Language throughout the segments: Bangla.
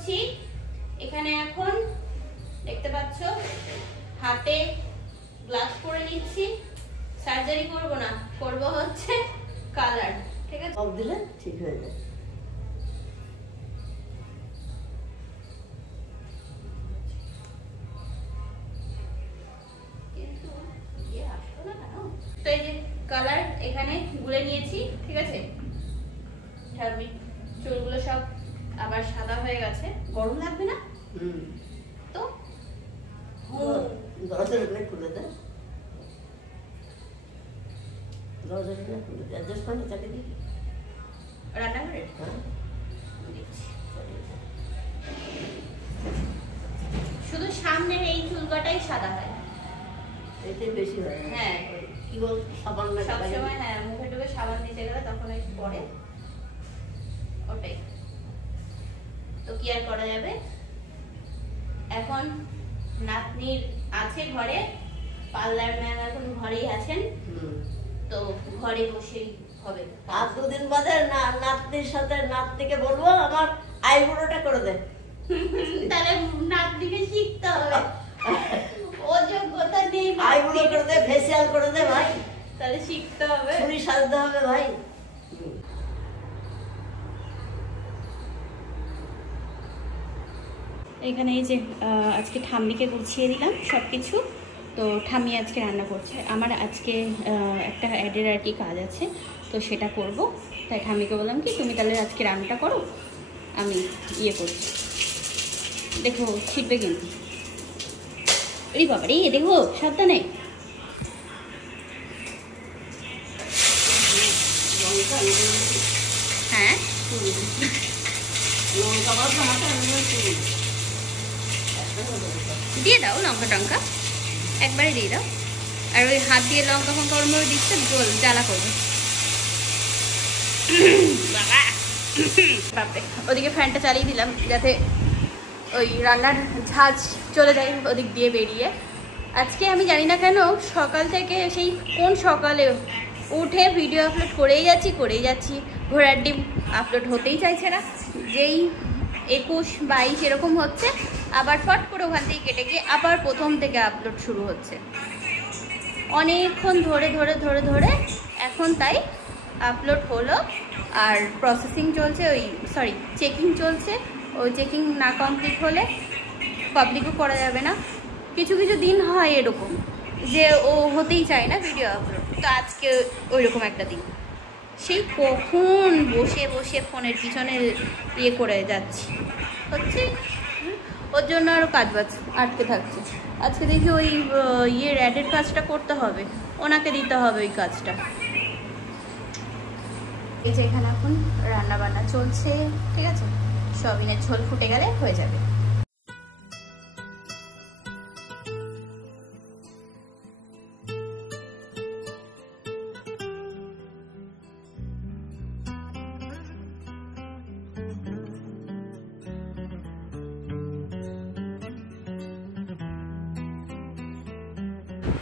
করছি। এখানে এখন দেখতে পাচ্ছ হাতে গ্লাভস পরে নিচ্ছি। সার্জারি করব না, করব হচ্ছে কালার। ঠিক আছে, সব দিলে ঠিক হয়ে যায়। তো এই যে কালার এখানে গুলে নিয়েছি। ঠিক আছে, চুলগুলো সব আবার সাদা হয়ে গেছে। গরম লাগবে না তো? দরজার উপরে খুলে দেয়, দরজার উপরে খুলে দেয়। অ্যাডজাস্ট করে তাকে দিই রান্নাঘরে। শুধু সামনের এই চুলকাটাই সাদা হয়, এটাই বেশি হয়। হ্যাঁ, কি বল, সাবান সবসময় হ্যাঁ মুখে টুকে সাবান দিতে গেলে তখন ওই পরে ওটাই। তো কি আর করা যাবে, এখন নাতনির আছে ঘরে, পার্লার ম্যাম এখন ঘরেই আছেন, তো ঘরে বসেই হবে। আর দুদিন বাদে নাতনির সাথে নাতনিকে বলবো আমার আইব্রোটা করে দে। তাহলে নাতনিকে শিখতে হবে, ও যোগ্যতা নেই। আইব্রো করে দে, ফেসিয়াল করে দে ভাই, তাহলে শিখতে হবে, চুরি সাজতে হবে ভাই। এখানে এই যে আজকে ঠাম্মিকে গুছিয়ে দিলাম সব কিছু। তো ঠাম্মি আজকে রান্না করছে। আমার আজকে একটা অ্যাডের আর কি কাজ আছে, তো সেটা করব। তাই ঠাম্মিকে বললাম কি তুমি তাহলে আজকে রান্নাটা করো, আমি ইয়ে করছি। দেখো ছিটবে কিন্তু, এই বাবা রে, দেখো সাবধানে। হ্যাঁ দিয়ে দাও লঙ্কা টঙ্কা, একবারে দিয়ে দাও। আর ওই হাত দিয়ে লঙ্কা ফঙ্কা ওর মধ্যে দিচ্ছে, জল জ্বালা করবে বাবা। বাপরে, ওদিকে ফ্যানটা চালিয়ে দিলাম যাতে ওই রান্নার ঝাঁজ চলে যায় ওদিক দিয়ে বেরিয়ে। আজকে আমি জানি না কেন সকাল থেকে, সেই কোন সকালে উঠে ভিডিও আপলোড করেই যাচ্ছি। ঘোড়ার ডিম আপলোড হতেই চাইছে না। যেই 21, 22 এরকম হচ্ছে, আবার ফট করে ওখান থেকে কেটে গিয়ে আবার প্রথম থেকে আপলোড শুরু হচ্ছে। অনেকক্ষণ ধরে এখন তাই আপলোড হলো। আর প্রসেসিং চলছে, চেকিং চলছে। ওই চেকিং না কমপ্লিট হলে পাবলিকও করা যাবে না। কিছু দিন হয় এরকম যে ও হতেই চায় না ভিডিও আপলোড। তো আজকে ওই রকম একটা দিন, সেই কখন বসে ফোনের পিছনে ইয়ে করে যাচ্ছি হচ্ছে, ওর জন্য আরও কাজ বাজ আটকে থাকছে। আজকে দেখি ওই ইয়ের অ্যাডের কাজটা করতে হবে, ওনাকে দিতে হবে ওই কাজটা। এই যে এখানে এখন রান্না বান্না চলছে। ঠিক আছে, সয়াবিনের ঝোল ফুটে গেলে হয়ে যাবে।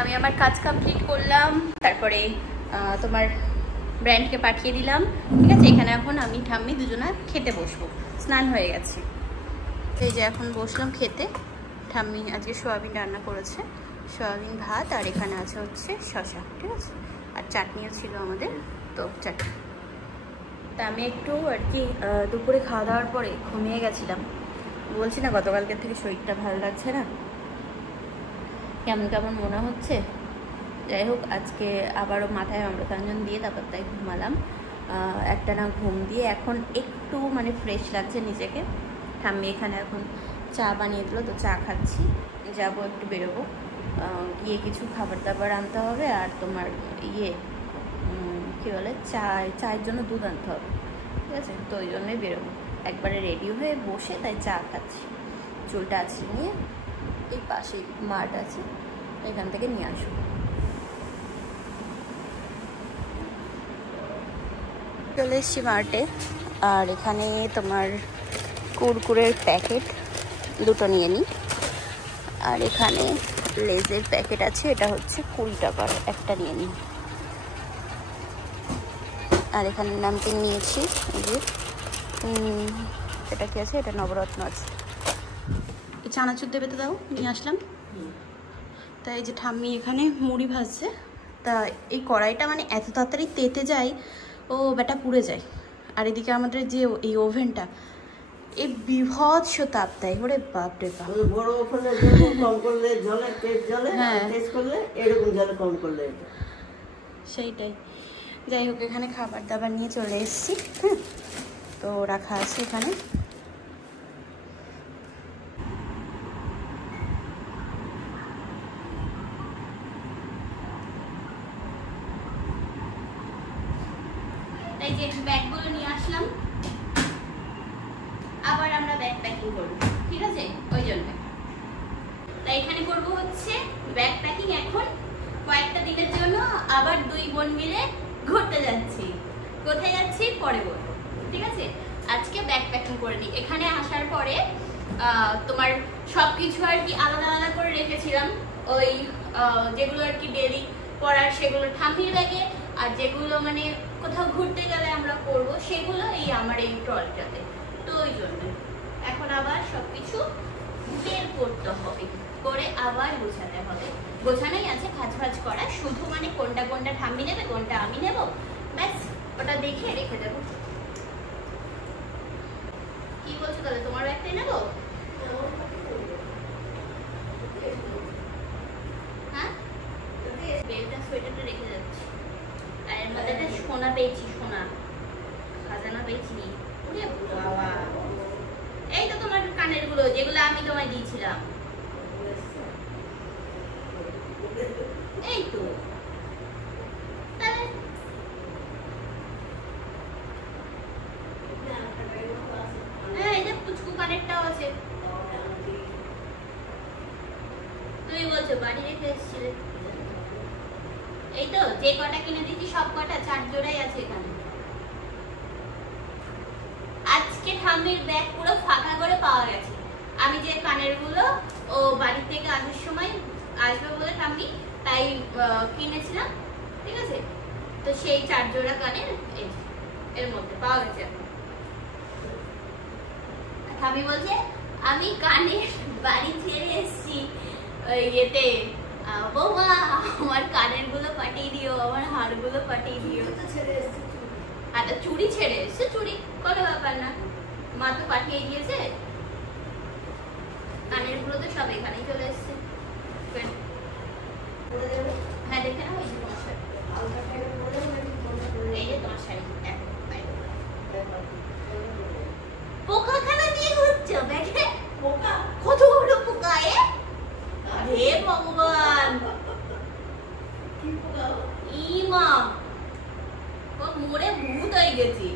আমি আমার কাজ কমপ্লিট করলাম, তারপরে তোমার ব্র্যান্ডকে পাঠিয়ে দিলাম। ঠিক আছে, এখানে এখন আমি ঠাম্মি দুজনা খেতে বসবো, স্নান হয়ে গেছে। এই যে এখন বসলাম খেতে। ঠাম্মি আজকে সয়াবিন রান্না করেছে, সয়াবিন ভাত, আর এখানে আছে হচ্ছে শসা। ঠিক আছে, আর চাটনিও ছিল আমাদের, তো চাটনি। তা আমি একটু আর কি দুপুরে খাওয়া দাওয়ার পরে ঘুমিয়ে গেছিলাম। বলছি না গতকালকের থেকে শরীরটা ভালো লাগছে না, কেমন মনে হচ্ছে। যাই হোক, আজকে আবারও মাথায় অমৃতাঞ্জন দিয়ে তারপর তাই ঘুমালাম। একটা না ঘুম দিয়ে এখন একটু মানে ফ্রেশ লাগছে নিজেকে। ঠাম্মি এখানে এখন চা বানিয়ে দিল, তো চা খাচ্ছি। যাবো একটু বেরোবো, গিয়ে কিছু খাবার দাবার আনতে হবে। আর তোমার কী বলে, চায়ের জন্য দুধ আনতে হবে। ঠিক আছে, তো ওই জন্যই বেরোবো। একবারে রেডি হয়ে বসে তাই চা খাচ্ছি। চুলটা আছে নিয়ে এই পাশে মাঠ আছে, এখান থেকে নিয়ে আসবো। চলে এসছি মার্টে, আর এখানে তোমার কুরকুরের প্যাকেট দুটো নিয়ে নিই। আর এখানে লেজের প্যাকেট আছে, এটা হচ্ছে 20 টাকার, একটা নিয়ে নিই। আর এখানে নামকিন নিয়েছি, এই যে এটা কি আছে? এটা নবরত্ন আছে। এই চানাচুর দেবে তো, দাও, নিয়ে আসলাম। তাই এই যে ঠাম্মি এখানে মুড়ি ভাজছে। তা এই কড়াইটা মানে এত তাড়াতাড়ি তেতে যায়, ও বেটা পুড়ে যায়। আর এদিকে আমাদের যে এই ওভেনটা, এই বিভৎস তাপ দেয়, ওরে বাপ রে বাপ। বড় ওভেনে কম করলে জলে তেজ জলে, তেজ করলে এরকম জলে কম করলে সেইটাই। যাই হোক, এখানে খাবার দাবার নিয়ে চলে এসেছি। হ্যাঁ, তো রাখা আছে এখানে। তাই যে ব্যাগগুলো নিয়ে আসলাম, আবার আমরা ব্যাগ প্যাকিং করবো, ঠিক আছে? ওই জন্য তাই এখানে করবো হচ্ছে ব্যাগ প্যাকিং। এখন কয়েকটা দিনের জন্য আবার 2 বোন মিলে ঘুরতে যাচ্ছি। কোথায় যাচ্ছি পরে বলবো, ঠিক আছে? আজকে ব্যাগ প্যাকিং করে নিই। এখানে আসার পরে তোমার সবকিছু আর কি আলাদা আলাদা করে রেখেছিলাম। ওই যেগুলো আর কি ডেলি পরার সেগুলো ঠাম্মির ব্যাগে, আর যেগুলো মানে কোথাও ঘুরতে গেলে আমরা পরবো সেগুলো এই আমার এই ট্রলিটাতে। তো ওই জন্য এখন আবার সবকিছু বের করতে হবে, করে আবার গোছাতে হবে। গোছানোই আছে, ভাজ ভাজ করা, শুধু মানে কোনটা কোনটা ঠাম্মি নেবে, কোনটা আমি নেব, ব্যাস ওটা দেখে রেখে দেবো। কি বলছো তাহলে, তোমার ব্যাগটাই নেবো? হ্যাঁ, বেলটা সোয়েটারটা রেখে যাচ্ছি। আর এর মধ্যে একটা সোনা পেয়েছি, সোনা খাজানা পেয়েছি। ওরে বাবা, এই তো তোমার কানের গুলো, যেগুলো আমি তোমায় দিয়েছিলাম। এই তো তাহলে হ্যাঁ, এই যে পুচকু কানেরটাও আছে। তুমি বলছো বাড়ি রেখে এসেছিলে। এই তো যে কটা কিনে দিচ্ছি সব কটা 4 জোড়াই আছে এখানে। আজকে ঠাম্মির ব্যাগ পুরো ফাঁকা করে পাওয়া গেছে। আমি যে কানের গুলো ও বাড়ি থেকে আসার সময় আসবে বলে ঠাম্মি তাই কিনেছিলাম, ঠিক আছে? তো সেই 4 জোড়া কানের এর মধ্যে পাওয়া গেছে। ঠাম্মি বলছে আমি কানের বাড়ি ছেড়ে এসেছি ইয়েতে, বৌমা আমার কানের গুলো পাঠিয়ে দিও, আমার হাড় গুলো পাঠিয়ে দিও। আচ্ছা, চুড়ি ছেড়ে এসছে, চুড়ি কোনো ব্যাপার না, মা তো পাঠিয়ে দিয়েছে। কানের গুলো তো সব এখানেই চলে এসছে। হ্যাঁ, দেখে না, এই যে তোমার শাড়ি। পোকা খানা নিয়ে ঘুরছো ব্যাগে? পোকা? কত বড় পোকা! হে ভগবান, ইমা মরে ভূত হয়ে গেছি।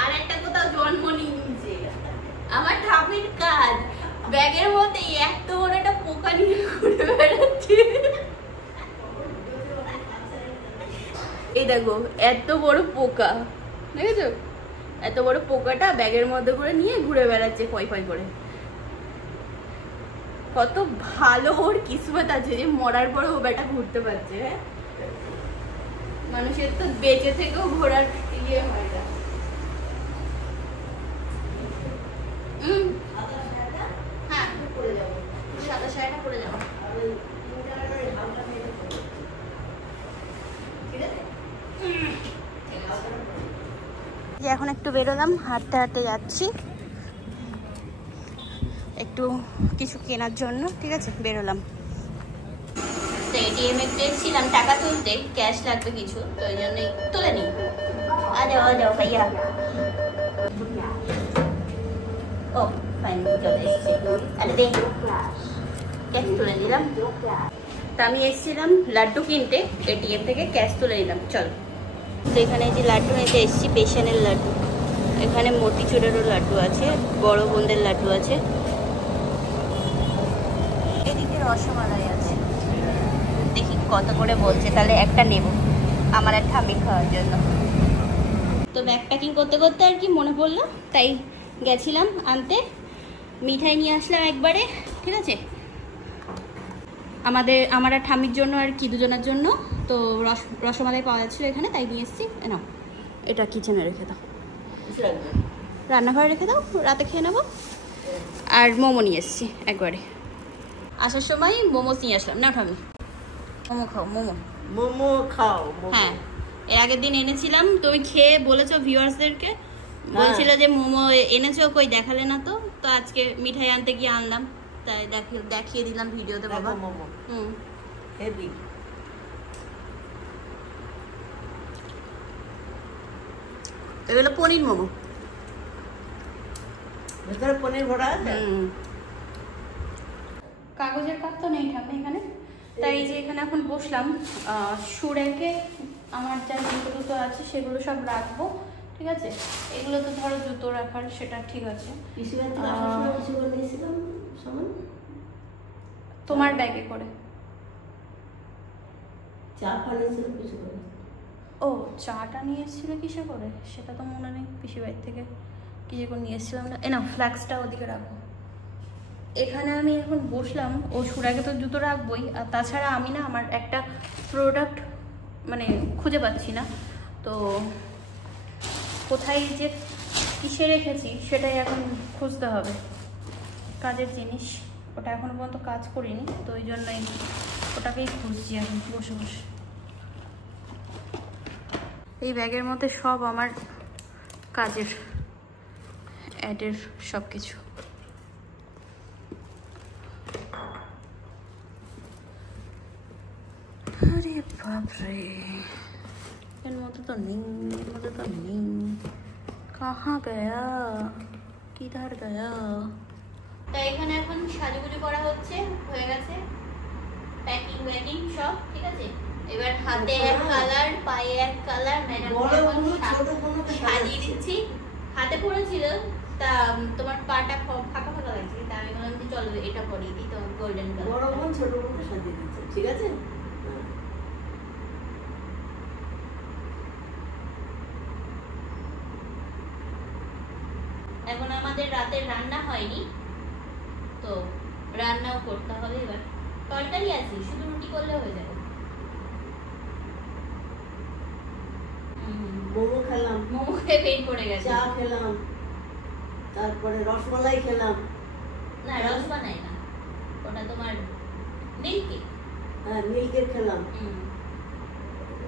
আর একটা কোথাও জন্ম নিয়েছে। আমার ঠাকুর কাজ ব্যাগের মধ্যে এত বড় একটা পোকা নিয়ে ঘুরে বেড়াচ্ছে। এই দেখো এত বড় পোকা, দেখেছো? এত বড় পোকাটা ব্যাগের মধ্যে করে নিয়ে ঘুরে বেড়াচ্ছে পয় পয় করে। কত ভালো ওর কিসমত আছে যে মরার পরে ও বেটা ঘুরতে পারছে। হ্যাঁ, মানুষের তো বেঁচে থেকেও ঘোরার ইয়ে হয় না। হ্যাঁ, পরে যাবো, সাদা শাড়িটা পরে যাবো। এখন একটু বেরোলাম, হাঁটতে হাঁটতে যাচ্ছি একটু কিছু কেনার জন্য, ঠিক আছে? বেরোলাম। তো এটিএম এ ছিলাম টাকা তুলতে, ক্যাশ লাগবে কিছু, তো ওই জন্যই তুলে নিই। আজাও ভাইয়া। ও ফাইন, চলে এসেছি। আরে দেখ, ক্যাশ তুলে নিলাম। তা আমি এসেছিলাম লাড্ডু কিনতে, এটিএম থেকে ক্যাশ তুলে নিলাম। চল, তো এখানে যে লাড্ডু নিতে এসেছি, বেসনের লাড্ডু, এখানে মতিচুরেরও লাড্ডু আছে, বড় বোনদের লাড্ডু আছে, এদিকে রসমালাই আছে। দেখি কত করে বলছে, তাহলে একটা নেব আমার আর ঠাম্মির খাওয়ার জন্য। তো ব্যাগ প্যাকিং করতে করতে আর কি মনে পড়লো, তাই গেছিলাম আনতে। মিঠাই নিয়ে আসলাম একবারে, ঠিক আছে? আমার আর ঠাম্মির জন্য আর কি, দুজনের জন্য। তো রসমালাই পাওয়া যাচ্ছিলো এখানে, তাই নিয়ে এসেছি। না, এটা কিচেনে রেখে দাও। রান্নাঘরে রেখে দাও, রাতে খেয়ে নেবো। আর মোমো নিয়ে এসেছি একবারে, আসার সময় মোমোস নিয়ে আসলাম। না ঠামি মোমো খাও, মোমো খাও। হ্যাঁ, এর আগের দিন এনেছিলাম, তুমি খেয়ে বলেছো ভিউয়ার্সদেরকে, বলছিল যে মোমো এনেছো, কই দেখালে না তো। তো আজকে মিঠাই আনতে গিয়ে আনলাম, তাই দেখিয়ে দিলাম ভিডিওতে। বাবা মোমো হেভি। এগুলো পনির মোমো, ভেতরে পনির ভরা আছে। কাগজের কাপ তো নেই ঠাম্মি এখানে, তাই যে এখানে এখন বসলাম। সুরেকে আমার যা জুতো আছে সেগুলো সব রাখবো, ঠিক আছে। এগুলো তো ধরো জুতো রাখার, সেটা ঠিক আছে। তোমার ব্যাগে করে ও চাটা নিয়ে এসেছিল কিসে করে সেটা তো মনে নেই, পিসি বাড়ি থেকে কি যে করে নিয়ে এসেছিলাম না। না, ফ্ল্যাক্সটা ওদিকে রাখবো। এখানে আমি এখন বসলাম, ও সুরাকে তো জুতো রাখবোই, আর তাছাড়া আমি না আমার একটা প্রোডাক্ট মানে খুঁজে পাচ্ছি না, তো কোথায় যে কিসে রেখেছি সেটাই এখন খুঁজতে হবে। কাজের জিনিস, ওটা এখনো পর্যন্ত কাজ করিনি, তো ওই জন্যই ওটাকেই খুঁজছি এখন বসে বসে। এই ব্যাগের মধ্যে সব আমার কাজের অ্যাডের সব কিছু। अरे बाप रे, এর মধ্যে তো নেই, कहाँ गया, किधर गया। তাই এখানে এখন সাজুগুজু করা হচ্ছে, হয়ে গেছে প্যাকিং সব ঠিক আছে। এবার হাতে এক কালার, পায়ে এক কালার, সাজিয়ে দিচ্ছি। হাতে পড়েছিল, তা তোমার পাটা ফাঁকা লাগছে, তা আমি বললাম যে চলো এটা পরিয়ে দিই, তো গোল্ডেন কালার। বড় বোন ছোট বোনকে সাজিয়ে দিচ্ছে, ঠিক আছে। এখন আমাদের রাতের রান্না হয়নি, তো রান্নাও করতে হবে। এবার তরকারি আছে, শুধু রুটি করলে হয়ে যাবে। মোমো খেলাম, মোমো খেয়ে পেট পড়ে গেছে। চা খেলাম, তারপরে রসমালাই খেলাম। না, রস বানাই না, ওটা তোমার মিল্কি। হ্যাঁ, মিল্কের খেলাম।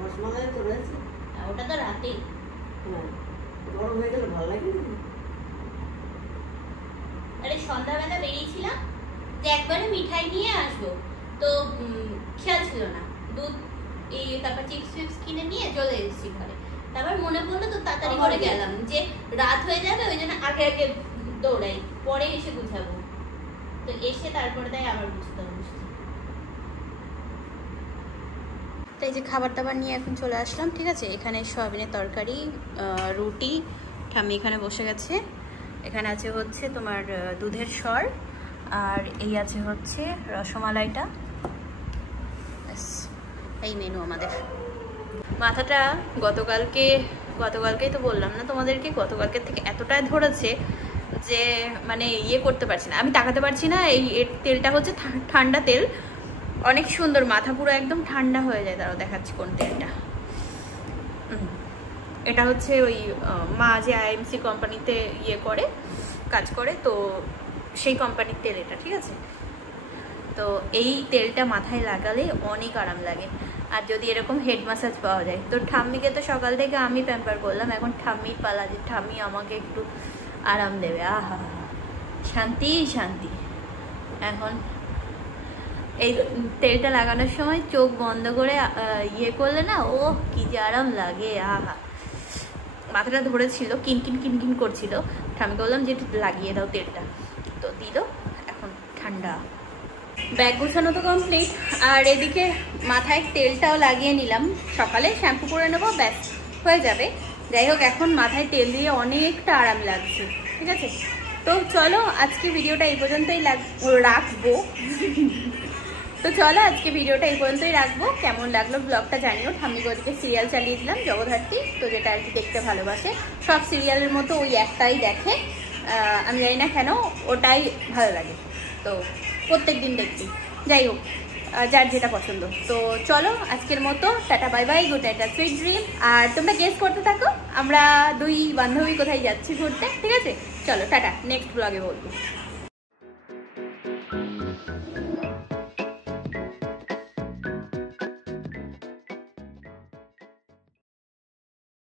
রসমালাই তো রয়েছে, ওটা তো রাতে। হ্যাঁ, গরম হয়ে গেলে ভালো লাগে। আরে সন্ধ্যাবেলা বেরিয়েছিলাম যে একবারে মিঠাই নিয়ে আসবো, তো খেয়াল ছিল না, দুধ এই তারপর চিপস কিনে নিয়ে চলে এসেছি ঘরে। তারপর মনে পড়লো, তো তাড়াতাড়ি করে গেলাম, যে রাত হয়ে যাবে, ওই জন্য আগে দৌড়াই, পরে এসে গুছাবো। তো এসে তারপরে তাই আবার বুঝতে বসছি। তাই যে খাবার দাবার নিয়ে এখন চলে আসলাম, ঠিক আছে। এখানে সয়াবিনের তরকারি, রুটি, ঠাম্মি এখানে বসে গেছে। এখানে আছে হচ্ছে তোমার দুধের সর, আর এই আছে হচ্ছে রসমালাইটা। এই মেনু আমাদের। মাথাটা গতকালকেই তো বললাম না তোমাদেরকে, গতকালকের থেকে এতটাই ধরেছে যে মানে ইয়ে করতে পারছি না, আমি তাকাতে পারছি না। এই তেলটা হচ্ছে ঠান্ডা তেল, অনেক সুন্দর, মাথা পুরো একদম ঠান্ডা হয়ে যায়। তারাও দেখাচ্ছি কোন তেলটা। এটা হচ্ছে ওই মা যে আইএমসি কোম্পানিতে কাজ করে, তো সেই কোম্পানির তেল এটা, ঠিক আছে। তো এই তেলটা মাথায় লাগালে অনেক আরাম লাগে, আর যদি এরকম হেড ম্যাসাজ পাওয়া যায়। তো ঠাম্মিকে তো সকাল থেকে আমি প্যাম্পার করলাম, এখন ঠাম্মির পালা যে ঠাম্মি আমাকে একটু আরাম দেবে। আহা, শান্তি শান্তি। এখন এই তেলটা লাগানোর সময় চোখ বন্ধ করে ইয়ে করলে না, ও কি যে আরাম লাগে। আহা, মাথাটা ধরেছিল, কিনকিন করছিল। আমি বললাম যে লাগিয়ে দাও তেলটা, তো দিল। এখন ঠান্ডা। ব্যাগ গোছানো তো কমপ্লিট, আর এদিকে মাথায় তেলটাও লাগিয়ে নিলাম। সকালে শ্যাম্পু করে নেবো, ব্যাস হয়ে যাবে। যাই হোক, এখন মাথায় তেল দিয়ে অনেকটা আরাম লাগছে, ঠিক আছে। তো চলো আজকে ভিডিওটা এই পর্যন্তই রাখবো। তো চলো আজকে ভিডিওটা এই পর্যন্তই রাখবো। কেমন লাগলো ব্লগটা জানিও। ঠাম্মি ওদিকে সিরিয়াল চালিয়ে দিলাম জগদ্ধাত্রী, তো যেটা আর কি দেখতে ভালোবাসে। সব সিরিয়ালের মতো ওই একটাই দেখে, আমি জানি না কেন, ওটাই ভালো লাগে, তো প্রত্যেক দিন দেখি। যাই হোক, যার যেটা পছন্দ। তো চলো আজকের মতো tata bye bye, good night, sweet dream. আর তোমরা গেস করতে থাকো আমরা দুই বান্ধবী কোথায় যাচ্ছি ঘুরতে, ঠিক আছে? চলো টাটা, নেক্সট ব্লগে বলবো।